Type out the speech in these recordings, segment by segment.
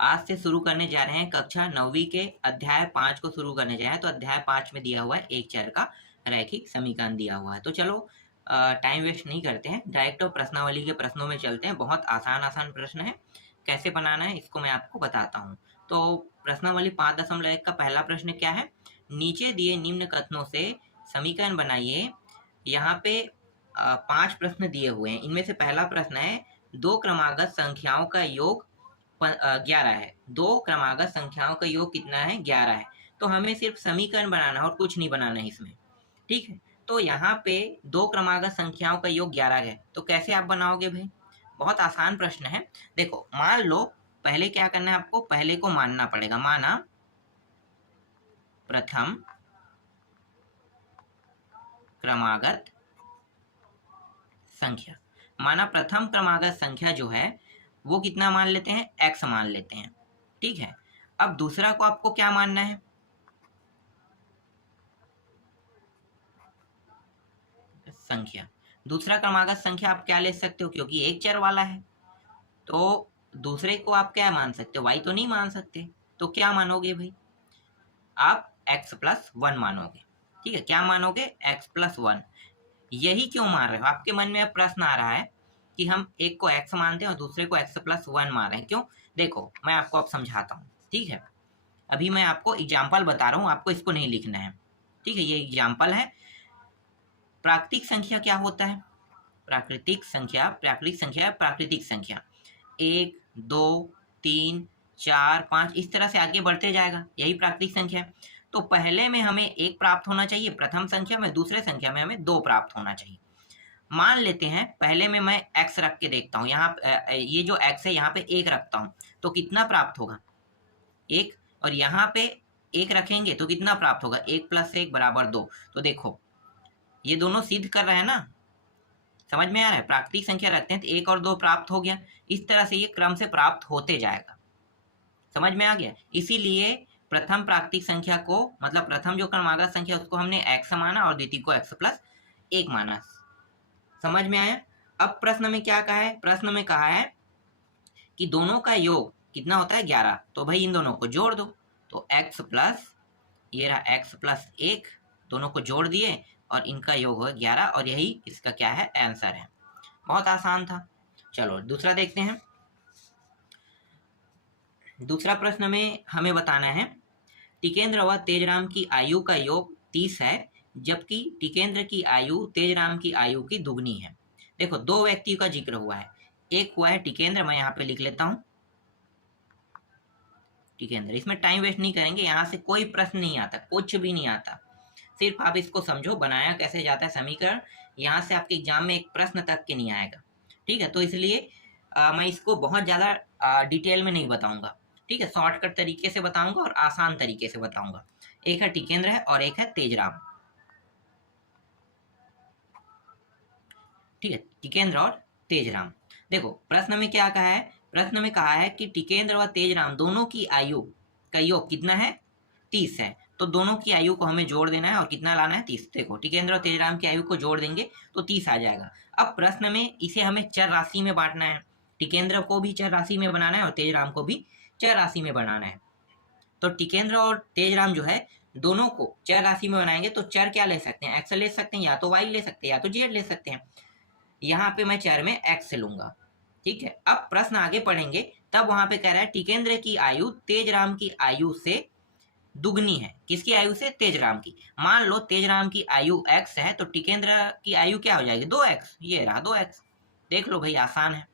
आज से शुरू करने जा रहे हैं कक्षा 9वीं के अध्याय 5 को शुरू करने जा रहे हैं। तो अध्याय 5 में दिया हुआ है एक चर का रैखिक समीकरण दिया हुआ है। तो चलो टाइम वेस्ट नहीं करते हैं, डायरेक्ट प्रश्नावली के प्रश्नों में चलते हैं। बहुत आसान प्रश्न है, कैसे बनाना है इसको मैं आपको बताता हूँ। तो प्रश्नावली 5.1 का पहला प्रश्न क्या है, नीचे दिए निम्न कथनों से समीकरण बनाइए। यहाँ पे 5 प्रश्न दिए हुए हैं। इनमें से पहला प्रश्न है, दो क्रमागत संख्याओं का योग 11 है। दो क्रमागत संख्याओं का योग कितना है, 11 है। तो हमें सिर्फ समीकरण बनाना है और कुछ नहीं बनाना है इसमें, ठीक है। तो यहाँ पे दो क्रमागत संख्याओं का योग 11 है, तो कैसे आप बनाओगे भाई? बहुत आसान प्रश्न है। देखो, मान लो पहले क्या करना है आपको, पहले को मानना पड़ेगा। माना प्रथम क्रमागत संख्या, माना प्रथम क्रमागत संख्या जो है वो कितना मान लेते हैं, x मान लेते हैं, ठीक है। अब दूसरा को आपको क्या मानना है, संख्या। दूसरा क्रमागत संख्या आप क्या ले सकते हो, क्योंकि एक चर वाला है तो दूसरे को आप क्या मान सकते हो, y तो नहीं मान सकते। तो क्या मानोगे भाई, आप x+1 मानोगे, ठीक है। क्या मानोगे, x+1। यही क्यों मान रहे हो, आपके मन में प्रश्न आ रहा है कि हम एक को x मानते हैं और दूसरे को x+1 मान रहे हैं, क्यों? देखो मैं आपको अब समझाता हूँ, ठीक है। अभी मैं आपको एग्जाम्पल बता रहा हूँ, आपको इसको नहीं लिखना है, ठीक है। ये एग्जाम्पल है। प्राकृतिक संख्या क्या होता है, प्राकृतिक संख्या, प्राकृतिक संख्या 1, 2, 3, 4, 5 इस तरह से आगे बढ़ते जाएगा, यही प्राकृतिक संख्या है। तो पहले में हमें 1 प्राप्त होना चाहिए प्रथम संख्या में, दूसरे संख्या में हमें 2 प्राप्त होना चाहिए। मान लेते हैं पहले में मैं x रख के देखता हूँ, यहाँ ये जो x है यहाँ पे 1 रखता हूँ तो कितना प्राप्त होगा, 1। और यहाँ पे 1 रखेंगे तो कितना प्राप्त होगा, 1 + 1 = 2। तो देखो ये दोनों सिद्ध कर रहे हैं ना, समझ में आ रहा है। प्राकृतिक संख्या रखते हैं तो 1 और 2 प्राप्त हो गया, इस तरह से ये क्रम से प्राप्त होते जाएगा, समझ में आ गया। इसीलिए प्रथम प्राकृतिक संख्या को, मतलब प्रथम जो क्रमागत संख्या उसको हमने x माना और द्वितीय को x+1 माना। समझ में आया। अब प्रश्न में क्या कहा है, प्रश्न में कहा है कि दोनों का योग कितना होता है, 11। तो भाई इन दोनों को जोड़ दो, तो ये रहा x+1, दोनों को जोड़ दिए और इनका योग हो 11 और यही इसका क्या है, आंसर है। बहुत आसान था। चलो दूसरा देखते हैं। दूसरा प्रश्न में हमें बताना है, टिकेंद्र व तेजराम की आयु का योग 30 है, जबकि टिकेंद्र की आयु तेजराम की आयु की दुगनी है। देखो दो व्यक्ति का जिक्र हुआ है, एक हुआ है टिकेंद्र, मैं यहाँ पे लिख लेता हूँ टिकेंद्र। इसमें टाइम वेस्ट नहीं करेंगे, यहाँ से कोई प्रश्न नहीं आता, कुछ भी नहीं आता, सिर्फ आप इसको समझो बनाया कैसे जाता है समीकरण। यहाँ से आपके एग्जाम में एक प्रश्न तक के नहीं आएगा, ठीक है। तो इसलिए मैं इसको बहुत ज़्यादा डिटेल में नहीं बताऊंगा, ठीक है। शॉर्टकट तरीके से बताऊंगा और आसान तरीके से बताऊंगा। एक है टिकेंद्र है और एक है तेजराम, ठीक है। टिकेंद्र और तेजराम। देखो प्रश्न में क्या कहा है, प्रश्न में कहा है कि टिकेंद्र व तेजराम दोनों की आयु का योग कितना है, 30 है। तो दोनों की आयु को हमें जोड़ देना है और कितना लाना है, 30। देखो टिकेंद्र और तेजराम की आयु को जोड़ देंगे तो 30 आ जाएगा। अब प्रश्न में इसे हमें चर राशि में बांटना है, टिकेंद्र को भी चर राशि में बनाना है और तेजराम को भी चर राशि में बनाना है। तो टिकेंद्र और तेजराम जो है दोनों को चर राशि में बनाएंगे तो चर क्या ले सकते हैं, x ले सकते हैं, या तो y ले सकते हैं, या तो z ले सकते हैं। यहाँ पे मैं चर में x लूंगा, ठीक है। अब प्रश्न आगे पढ़ेंगे तब वहां पे कह रहा है टिकेंद्र की आयु तेजराम की आयु से दुगनी है। किसकी आयु से, तेजराम की। मान लो तेजराम की आयु x है तो टिकेंद्र की आयु क्या हो जाएगी, 2x। ये रहा 2x। देख लो भाई आसान है,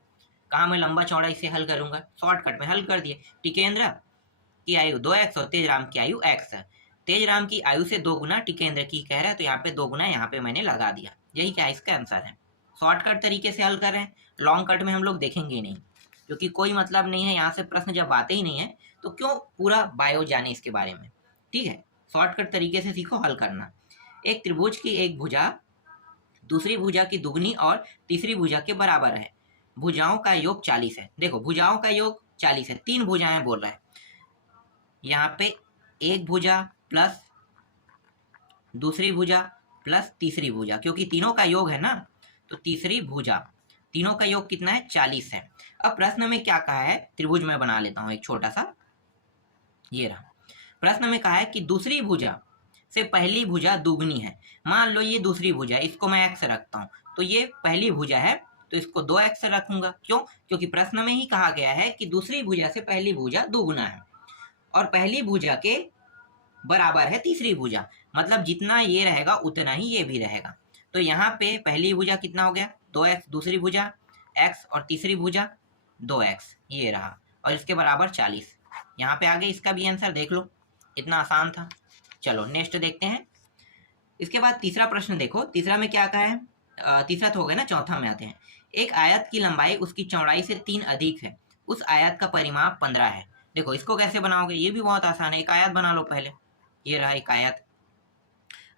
कहाँ मैं लंबा चौड़ा इसे हल करूंगा, शॉर्टकट में हल कर दिए। टिकेंद्र की आयु 2x और तेजराम की आयु x है। तेजराम की आयु से 2 गुना टिकेंद्र की कह रहा है तो यहाँ पे 2 गुना यहाँ पे मैंने लगा दिया, यही क्या इसका आंसर है। शॉर्टकट तरीके से हल कर रहे हैं, लॉन्ग कट में हम लोग देखेंगे नहीं, क्योंकि कोई मतलब नहीं है। यहाँ से प्रश्न जब आते ही नहीं है तो क्यों पूरा बायो जाने इसके बारे में, ठीक है। शॉर्टकट तरीके से सीखो हल करना। एक त्रिभुज की एक भुजा दूसरी भुजा की दुगनी और तीसरी भुजा के बराबर है, भुजाओं का योग 40 है। देखो भुजाओं का योग 40 है, 3 भुजाएं बोल रहा है। यहाँ पे एक भुजा प्लस दूसरी भुजा प्लस तीसरी भुजा, क्योंकि तीनों का योग है ना, तो तीसरी भुजा तीनों का योग कितना है? 40 है। अब प्रश्न में क्या कहा है, त्रिभुज में बना लेता हूं एक छोटा सा, ये रहा। प्रश्न में कहा है कि दूसरी भुजा से पहली भुजा दुगनी है। मान लो ये दूसरी भुजा है, इसको मैं एक्स रखता हूं, तो ये पहली भुजा है तो इसको 2x रखूंगा। क्यों? क्योंकि प्रश्न में ही कहा गया है कि दूसरी भुजा से पहली भुजा दुगुना है और पहली भुजा के बराबर है तीसरी भुजा, मतलब जितना ये रहेगा उतना ही ये भी रहेगा। तो यहाँ पे पहली भुजा कितना हो गया? 2x, दूसरी भुजा x और तीसरी भुजा 2x, ये रहा, और इसके बराबर 40। यहाँ पे आगे इसका भी आंसर देख लो, इतना आसान था। चलो नेक्स्ट देखते हैं। इसके बाद तीसरा प्रश्न देखो, तीसरा में क्या कहा है? तीसरा तो हो गया ना, चौथा में आते हैं। एक आयत की लंबाई उसकी चौड़ाई से 3 अधिक है, उस आयत का परिमाप 15 है। देखो इसको कैसे बनाओगे, ये भी बहुत आसान है। एक आयत बना लो पहले, ये रहा एक आयत।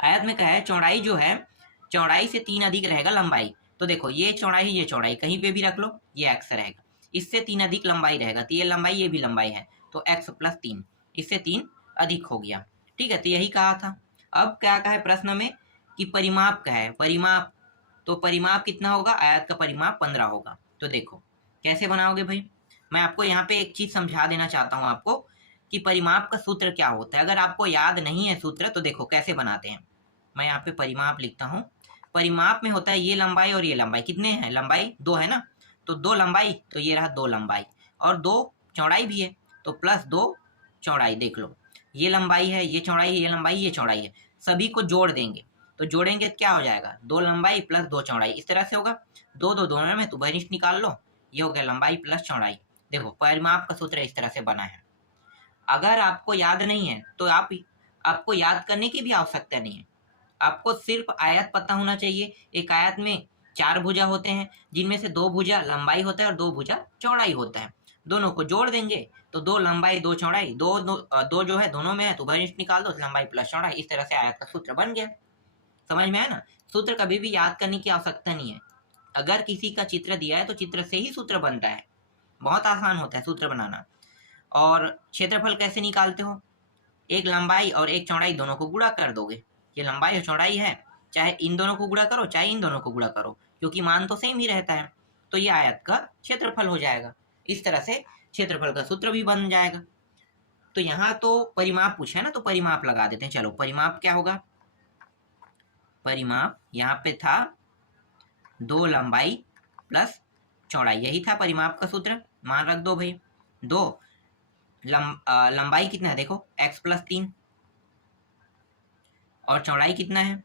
आयत में क्या है? चौड़ाई जो है, चौड़ाई से 3 अधिक रहेगा लंबाई। तो देखो ये चौड़ाई कहीं पे भी रख लो, ये x रहेगा। इससे 3 अधिक लंबाई रहेगा, तो ये लंबाई, ये भी लंबाई है, तो x + 3, इससे 3 अधिक हो गया। ठीक है, तो यही कहा था। अब क्या कहा है प्रश्न में कि परिमाप क्या है? परिमाप, तो परिमाप कितना होगा? आयत का परिमाप 15 होगा। तो देखो कैसे बनाओगे भाई, मैं आपको यहाँ पे एक चीज समझा देना चाहता हूँ आपको कि परिमाप का सूत्र क्या होता है। अगर आपको याद नहीं है सूत्र तो देखो कैसे बनाते हैं। मैं यहाँ पे परिमाप लिखता हूँ। परिमाप में होता है ये लंबाई और ये लंबाई, कितने हैं? लंबाई 2 है ना, तो 2 लंबाई, तो ये रहा 2 लंबाई, और 2 चौड़ाई भी है, तो +2 चौड़ाई। देख लो ये लंबाई है, ये चौड़ाई है, ये लंबाई, ये चौड़ाई है, सभी को जोड़ देंगे, तो जोड़ेंगे क्या हो जाएगा? 2 लंबाई + 2 चौड़ाई, इस तरह से होगा। 2 2 दोनों में, तो वरिष्ठ निकाल लो, ये हो गया लंबाई + चौड़ाई। देखो परिमाप का सूत्र इस तरह से बना है। अगर आपको याद नहीं है तो आपको याद करने की भी आवश्यकता नहीं है, आपको सिर्फ आयत पता होना चाहिए। एक आयत में 4 भुजा होते हैं, जिनमें से 2 भुजा लंबाई होता है और 2 भुजा चौड़ाई होता है। दोनों को जोड़ देंगे तो 2 लंबाई 2 चौड़ाई, दो जो है दोनों में है, तो वरिष्ठ निकाल दो, लंबाई + चौड़ाई। इस तरह से आयत का सूत्र बन गया। समझ में आया ना? सूत्र कभी भी याद करने की आवश्यकता नहीं है। अगर किसी का चित्र दिया है तो चित्र से ही सूत्र बनता है, बहुत आसान होता है सूत्र बनाना। और क्षेत्रफल कैसे निकालते हो? एक लंबाई और एक चौड़ाई दोनों को गुणा कर दोगे। ये लंबाई और चौड़ाई है, चाहे इन दोनों को गुणा करो चाहे इन दोनों को गुणा करो, क्योंकि मान तो सेम ही रहता है, तो ये आयत का क्षेत्रफल हो जाएगा। इस तरह से क्षेत्रफल का सूत्र भी बन जाएगा। तो यहाँ तो परिमाप पूछा है ना, तो परिमाप लगा देते हैं। चलो परिमाप क्या होगा? परिमाप यहाँ पे था 2 लंबाई + चौड़ाई, यही था परिमाप का सूत्र। मान रख दो भाई, 2 लंबाई कितना है? देखो x + 3, और चौड़ाई कितना है?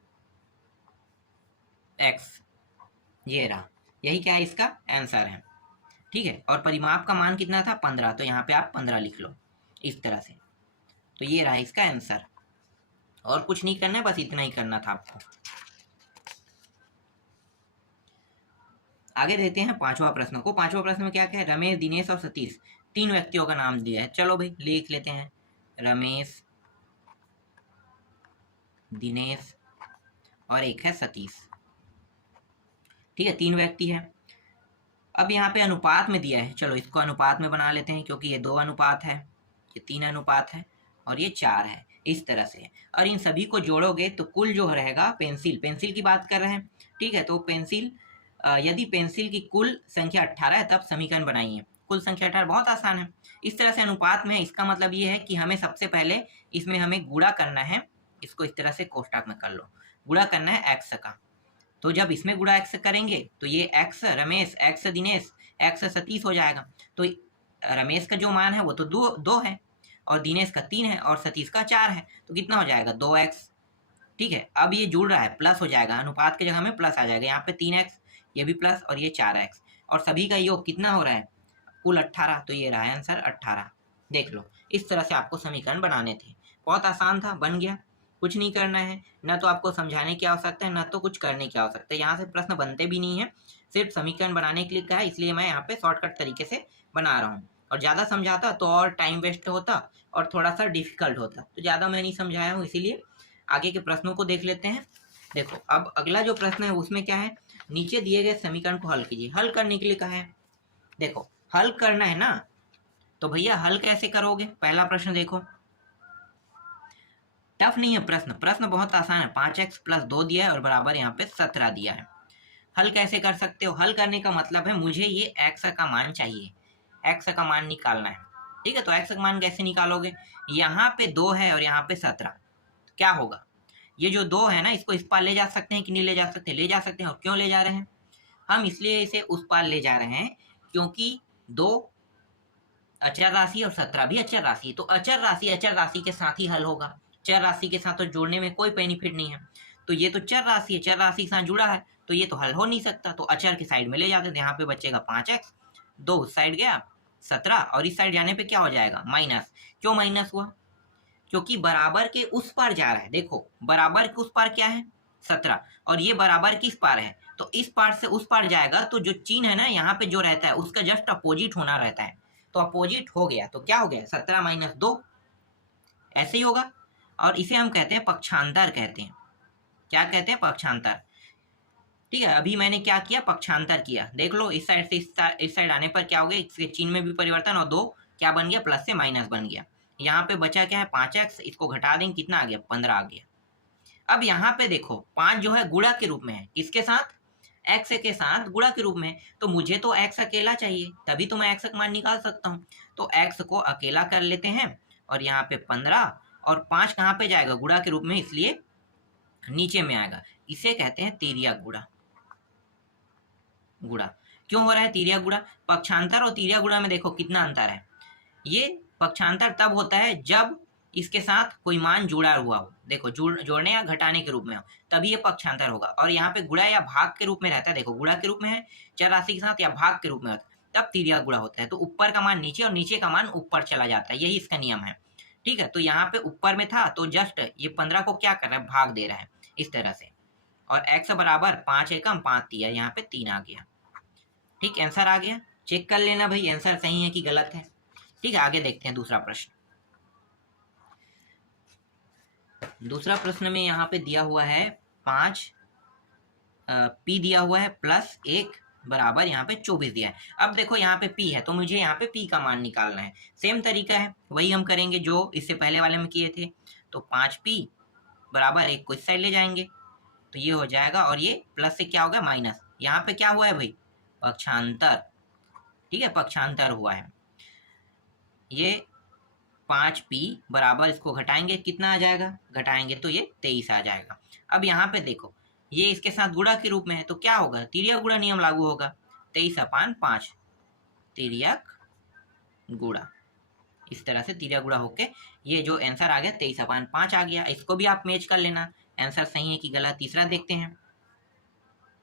x, ये रहा, यही क्या है? इसका आंसर है। ठीक है, और परिमाप का मान कितना था? 15, तो यहाँ पे आप 15 लिख लो इस तरह से। तो ये रहा इसका आंसर, और कुछ नहीं करना है, बस इतना ही करना था आपको। आगे देते हैं 5वां प्रश्न को। 5वां प्रश्न में क्या क्या है? रमेश, दिनेश और सतीश 3 व्यक्तियों का नाम दिया है। चलो भाई लिख लेते हैं, रमेश, दिनेश और एक है सतीश। ठीक है, 3 व्यक्ति है। अब यहाँ पे अनुपात में दिया है, चलो इसको अनुपात में बना लेते हैं, क्योंकि ये 2 अनुपात है, ये 3 अनुपात है और ये 4 है, इस तरह से। और इन सभी को जोड़ोगे तो कुल जो रहेगा, पेंसिल की बात कर रहे हैं। ठीक है, तो पेंसिल, यदि पेंसिल की कुल संख्या 18 है तब समीकरण बनाइए। कुल संख्या 18 बहुत आसान है। इस तरह से अनुपात में, इसका मतलब ये है कि हमें सबसे पहले इसमें हमें गुणा करना है, इसको इस तरह से कोष्टक में कर लो, गुणा करना है x का। तो जब इसमें गुणा x करेंगे तो ये x Ramesh, x Dinesh, x Satish हो जाएगा। तो रमेश का जो मान है वो तो 2 है, और दिनेश का 3 है, और सतीश का 4 है, तो कितना हो जाएगा? 2x। ठीक है, अब ये जुड़ रहा है, प्लस हो जाएगा, अनुपात की जगह में प्लस आ जाएगा। यहाँ पे 3x, ये भी प्लस, और ये 4x, और सभी का योग कितना हो रहा है? कुल 18, तो ये रहा आंसर 18। देख लो, इस तरह से आपको समीकरण बनाने थे। बहुत आसान था, बन गया, कुछ नहीं करना है, ना तो आपको समझाने की आवश्यकता है, ना तो कुछ करने की आवश्यकता है। यहाँ से प्रश्न बनते भी नहीं है, सिर्फ समीकरण बनाने के लिए कहा है, इसलिए मैं यहाँ पे शॉर्टकट तरीके से बना रहा हूँ। और ज़्यादा समझाता तो और टाइम वेस्ट होता और थोड़ा सा डिफिकल्ट होता, तो ज़्यादा मैं नहीं समझाया हूँ, इसीलिए। आगे के प्रश्नों को देख लेते हैं। देखो अब अगला जो प्रश्न है उसमें क्या है? नीचे दिए गए समीकरण को हल कीजिए। हल करने के लिए कहा है, देखो हल करना है ना, तो भैया हल कैसे करोगे? पहला प्रश्न देखो, टफ नहीं है प्रश्न, प्रश्न बहुत आसान है। 5x + 2 दिया है और बराबर यहाँ पे 17 दिया है। हल कैसे कर सकते हो? हल करने का मतलब है मुझे ये x का मान चाहिए, x का मान निकालना है। ठीक है, तो x का मान कैसे निकालोगे? यहाँ पे 2 है और यहाँ पे 17, क्या होगा? ये जो 2 है ना, इसको इस पार ले जा सकते हैं कि नहीं ले जा सकते? ले जा सकते हैं। और क्यों ले जा रहे हैं? हम इसलिए इसे उस पार ले जा रहे हैं क्योंकि 2 अचर राशि और 17 भी अचर राशि है, तो अचर राशि के साथ ही हल होगा। चर राशि के साथ तो जोड़ने में कोई बेनिफिट नहीं है। तो ये तो चर राशि है, चर राशि के साथ जुड़ा है, तो ये तो हल हो नहीं सकता। तो अचर की साइड में ले जाते थे, यहाँ पे बचेगा 5x, 2 उस साइड गया 17, और इस साइड जाने पे क्या हो जाएगा? माइनस। क्यों माइनस हुआ? क्योंकि बराबर के उस पार जा रहा है। देखो, बराबर के उस पार क्या है? 17, और ये बराबर किस पार है? तो इस पार से उस पार जाएगा, तो जो चिन्ह है ना यहाँ पे जो रहता है उसका जस्ट अपोजिट होना रहता है। तो अपोजिट हो गया, तो क्या हो गया? 17 माइनस 2, ऐसे ही होगा। और इसे हम कहते हैं पक्षांतर कहते हैं। क्या कहते हैं? पक्षांतर। ठीक है, अभी मैंने क्या किया? पक्षांतर किया। देख लो, इस साइड से इस साइड आने पर क्या हो गया? इसके चिन्ह में भी परिवर्तन, और 2 क्या बन गया? प्लस से माइनस बन गया। यहाँ पे बचा क्या है? 5x, इसको घटा देंगे, कितना आ गया? 15 आ गया। अब यहाँ पे देखो, 5 जो है गुणा के रूप में है, किसके साथ? x के साथ गुणा के रूप में। तो मुझे तो x अकेला चाहिए, तभी तो मैं x का मान निकाल सकता हूँ। तो x को अकेला कर लेते हैं, और यहाँ पे 15, और 5 कहाँ पे जाएगा? गुणा के रूप में, इसलिए नीचे में आएगा। इसे कहते हैं तिर्यक गुणा। गुणा क्यों हो रहा है? तिर्यक गुणा। पक्षांतर और तिर्यक गुणा में देखो कितना अंतर है। ये पक्षांतर तब होता है जब इसके साथ कोई मान जुड़ा हुआ हो। देखो, जोड़ने या घटाने के रूप में हो, तभी ये पक्षांतर होगा। और यहाँ पे गुणा या भाग के रूप में रहता है। देखो, गुणा के रूप में है चर राशि के साथ, या भाग के रूप में होता है, तब तिर्यक गुणा होता है। तो ऊपर का मान नीचे और नीचे का मान ऊपर चला जाता है, यही इसका नियम है। ठीक है, तो यहाँ पे ऊपर में था, तो जस्ट ये 15 को क्या कर रहा है? भाग दे रहा है इस तरह से। और x बराबर 5 एकम 5 दिया, यहाँ पे 3 आ गया। ठीक, आंसर आ गया। चेक कर लेना भाई आंसर सही है कि गलत है। ठीक है, आगे देखते हैं दूसरा प्रश्न। दूसरा प्रश्न में यहाँ पे दिया हुआ है 5 p दिया हुआ है प्लस 1 बराबर यहाँ पे 24 दिया है। अब देखो, यहाँ पे p है, तो मुझे यहाँ पे p का मान निकालना है। सेम तरीका है, वही हम करेंगे जो इससे पहले वाले में किए थे। तो 5p बराबर 1 को इस साइड ले जाएंगे, तो ये हो जाएगा, और ये प्लस से क्या होगा? माइनस। यहाँ पे क्या हुआ है भाई? पक्षांतर। ठीक है, पक्षांतर हुआ है। ये 5p बराबर, इसको घटाएंगे, कितना आ जाएगा? घटाएंगे तो ये 23 आ जाएगा। अब यहाँ पे देखो, ये इसके साथ गुणा के रूप में है, तो क्या होगा? तिर्यक गुणा नियम लागू होगा। 23/5 तिर्यक गुणा। इस तरह से तिर्यक गुणा होके ये जो आंसर आ गया 23/5 आ गया। इसको भी आप मैच कर लेना, आंसर सही है कि गलत। तीसरा देखते हैं।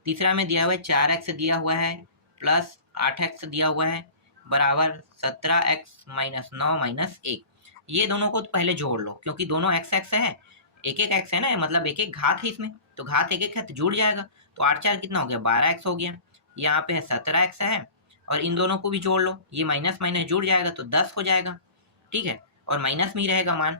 तीसरा में दिया हुआ है 4x दिया हुआ है प्लस 8x दिया हुआ है बराबर 17x माइनस 9 माइनस 1। ये दोनों को तो पहले जोड़ लो, क्योंकि दोनों x x है, एक एक x है ना, मतलब एक एक घात है इसमें, तो घात एक एक है तो जुड़ जाएगा। तो 8 4 कितना हो गया? 12x हो गया। यहाँ पे है 17x है, और इन दोनों को भी जोड़ लो, ये माइनस माइनस जुड़ जाएगा तो 10 हो जाएगा। ठीक है, और माइनस में ही रहेगा मान।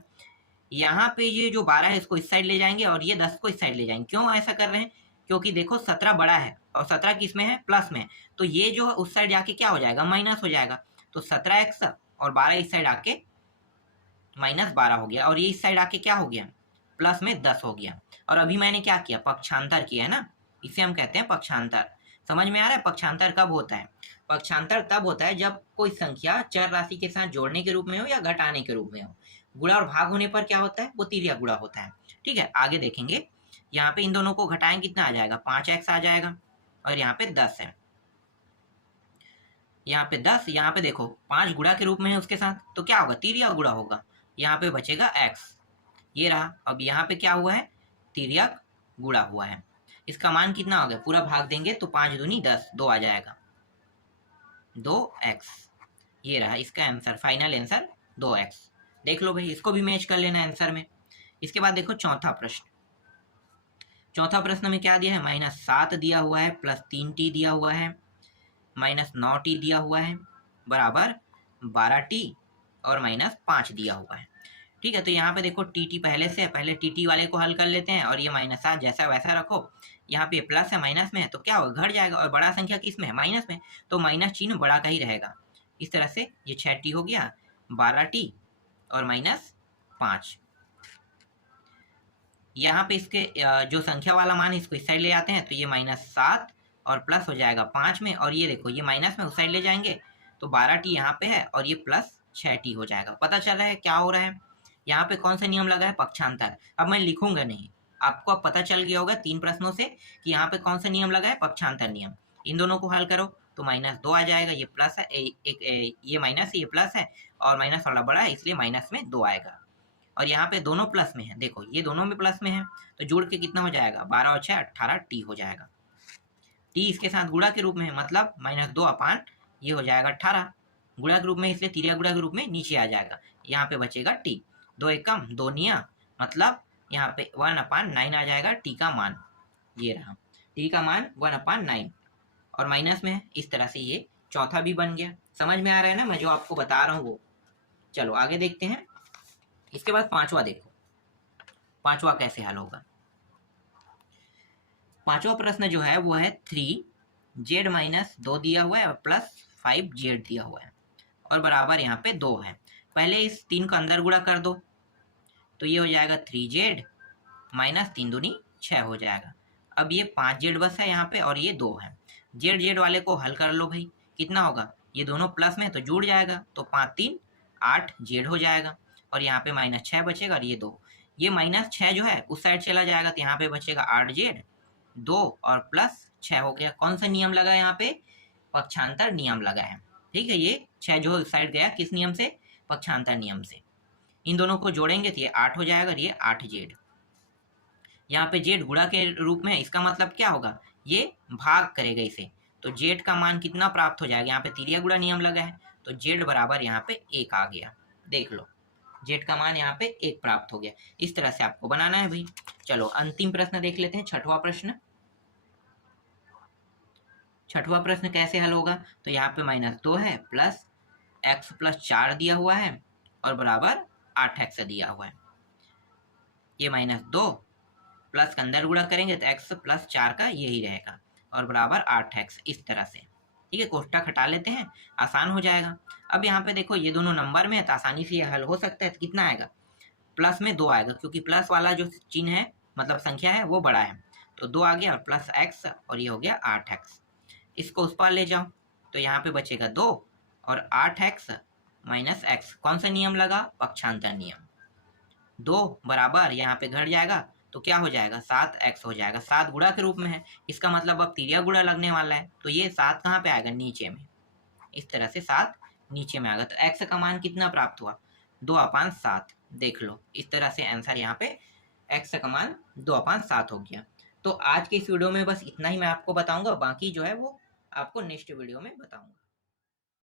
यहाँ पे ये जो 12 है इसको इस साइड ले जाएंगे, और ये 10 को इस साइड ले जाएंगे। क्यों ऐसा कर रहे हैं? क्योंकि देखो 17 बड़ा है, और 17 किस में है? प्लस में। तो ये जो उस साइड जाके क्या हो जाएगा? माइनस हो जाएगा। तो 17x और 12 इस साइड आके माइनस 12 हो गया, और ये इस साइड आके क्या हो गया? प्लस में 10 हो गया। और अभी मैंने क्या किया? पक्षांतर किया है ना, इसे हम कहते हैं पक्षांतर। समझ में आ रहा है पक्षांतर कब होता है? पक्षांतर तब होता है जब कोई संख्या चर राशि के साथ जोड़ने के रूप में हो या घटाने के रूप में हो। गुणा और भाग होने पर क्या होता है? वो तिर्यक गुणा होता है। ठीक है, आगे देखेंगे। यहाँ पे इन दोनों को घटाएं, कितना आ जाएगा? 5x आ जाएगा, और यहाँ पे 10 है। यहाँ पे 10, यहाँ पे देखो 5 गुणा के रूप में है उसके साथ, तो क्या होगा? तिर्यक गुणा होगा। यहाँ पे बचेगा x, ये रहा। अब यहाँ पे क्या हुआ है? तिर्यक गुणा हुआ है। इसका मान कितना हो गया? पूरा भाग देंगे तो 5 दूनी 10, 2 आ जाएगा, 2x। ये रहा इसका आंसर, फाइनल आंसर 2x। देख लो भाई, इसको भी मैच कर लेना आंसर में। इसके बाद देखो चौथा प्रश्न। चौथा प्रश्न में क्या दिया है? -7 दिया हुआ है प्लस 3t दिया हुआ है माइनस 9t दिया हुआ है बराबर 12t और -5 दिया हुआ है। ठीक है, तो यहाँ पे देखो टी पहले से है, पहले टी वाले को हल कर लेते हैं, और ये -7 जैसा वैसा रखो। यहाँ पे प्लस है, माइनस में है, तो क्या होगा? घट जाएगा। और बड़ा संख्या किस में है? माइनस में, तो माइनस चिन्ह बड़ा का ही रहेगा। इस तरह से ये 6t हो गया, 12t और -5। यहाँ पे इसके जो संख्या वाला मान है इसको इस साइड ले आते हैं, तो ये -7 और प्लस हो जाएगा 5 में, और ये देखो ये माइनस में उस साइड ले जाएंगे तो 12t यहाँ पे है और ये प्लस 6t हो जाएगा। पता चल रहा है क्या हो रहा है, यहाँ पे कौन सा नियम लगा है, पक्षांतर। अब मैं लिखूंगा नहीं, आपको अब पता चल गया होगा 3 प्रश्नों से कि यहाँ पे कौन सा नियम लगा है, पक्षांतर नियम। इन दोनों को हल करो तो -2 आ जाएगा, ये प्लस है, ये माइनस है, ये प्लस है, और माइनस वाला बड़ा है इसलिए माइनस में 2 आएगा। और यहाँ पे दोनों प्लस में है, देखो ये दोनों में प्लस में है, तो जोड़ के कितना हो जाएगा, 12 और 6 18t हो जाएगा। t इसके साथ गुणा के रूप में है, मतलब -2 अपान ये हो जाएगा 18, गुणा के रूप में इसलिए तिरिया गुणा के रूप में नीचे आ जाएगा। यहाँ पे बचेगा t, 2 एकम 2 निया, मतलब यहाँ पे 1/9 आ जाएगा t का मान। ये रहा t का मान 1/9 और माइनस में है, इस तरह से ये चौथा भी बन गया। समझ में आ रहा है ना मैं जो आपको बता रहा हूँ वो। चलो आगे देखते हैं। इसके बाद पांचवा देखो, पांचवा कैसे हल होगा। पांचवा प्रश्न जो है वो है 3z - 2 दिया हुआ है और प्लस 5z दिया हुआ है और बराबर यहाँ पे 2 है। पहले इस 3 को अंदर गुणा कर दो तो ये हो जाएगा 3z - 3 दूनी 6 हो जाएगा। अब ये 5z बस है यहाँ पे और ये 2 है। z वाले को हल कर लो भाई, कितना होगा, ये दोनों प्लस में तो जुड़ जाएगा तो 5 3 8z हो जाएगा और यहाँ पे -6 बचेगा और ये 2, ये -6 जो है उस साइड चला जाएगा तो यहाँ पे बचेगा 8z, 2 और प्लस 6 हो गया। कौन सा नियम लगा है यहाँ पे, पक्षांतर नियम लगा है। ठीक है, ये 6 जो उस साइड गया किस नियम से, पक्षांतर नियम से। इन दोनों को जोड़ेंगे तो ये 8 हो जाएगा और ये 8z। यहाँ पे z गुणा के रूप में है, इसका मतलब क्या होगा, ये भाग करेगा इसे, तो z का मान कितना प्राप्त हो जाएगा, यहाँ पे तिरिया गुणा नियम लगा है तो z बराबर यहाँ पे 1 आ गया। देख लो z का मान यहाँ पे 1 प्राप्त हो गया। इस तरह से आपको बनाना है भाई। चलो अंतिम प्रश्न देख लेते हैं, छठवां प्रश्न। छठवां प्रश्न कैसे हल होगा, तो यहाँ पे -2 है प्लस x + 4 दिया हुआ है और बराबर 8x दिया हुआ है। ये -2 प्लस का अंदर गुणा करेंगे तो x + 4 का यही रहेगा और बराबर 8x, इस तरह से। ठीक है, कोष्ठक हटा लेते हैं, आसान हो जाएगा। अब यहाँ पे देखो ये दोनों नंबर में है तो आसानी से ये हल हो सकता है। तो कितना आएगा, प्लस में 2 आएगा क्योंकि प्लस वाला जो चिन्ह है मतलब संख्या है वो बड़ा है, तो 2 आ गया और प्लस x और ये हो गया 8x। इसको उस पार ले जाओ तो यहाँ पे बचेगा 2 और 8x - x। कौन सा नियम लगा, पक्षांतर नियम। 2 बराबर यहाँ पे घट जाएगा तो क्या हो जाएगा, 7x हो जाएगा। 7 गुणा के रूप में है, इसका मतलब अब तिरिया गुणा लगने वाला है तो ये 7 कहाँ पे आएगा, नीचे में। इस तरह से 7 नीचे में आ गया तो x का मान कितना प्राप्त हुआ, 2/7। देख लो इस तरह से आंसर यहाँ पे x का मान 2/7 हो गया। तो आज के इस वीडियो में बस इतना ही मैं आपको बताऊंगा, बाकी जो है वो आपको नेक्स्ट वीडियो में बताऊंगा।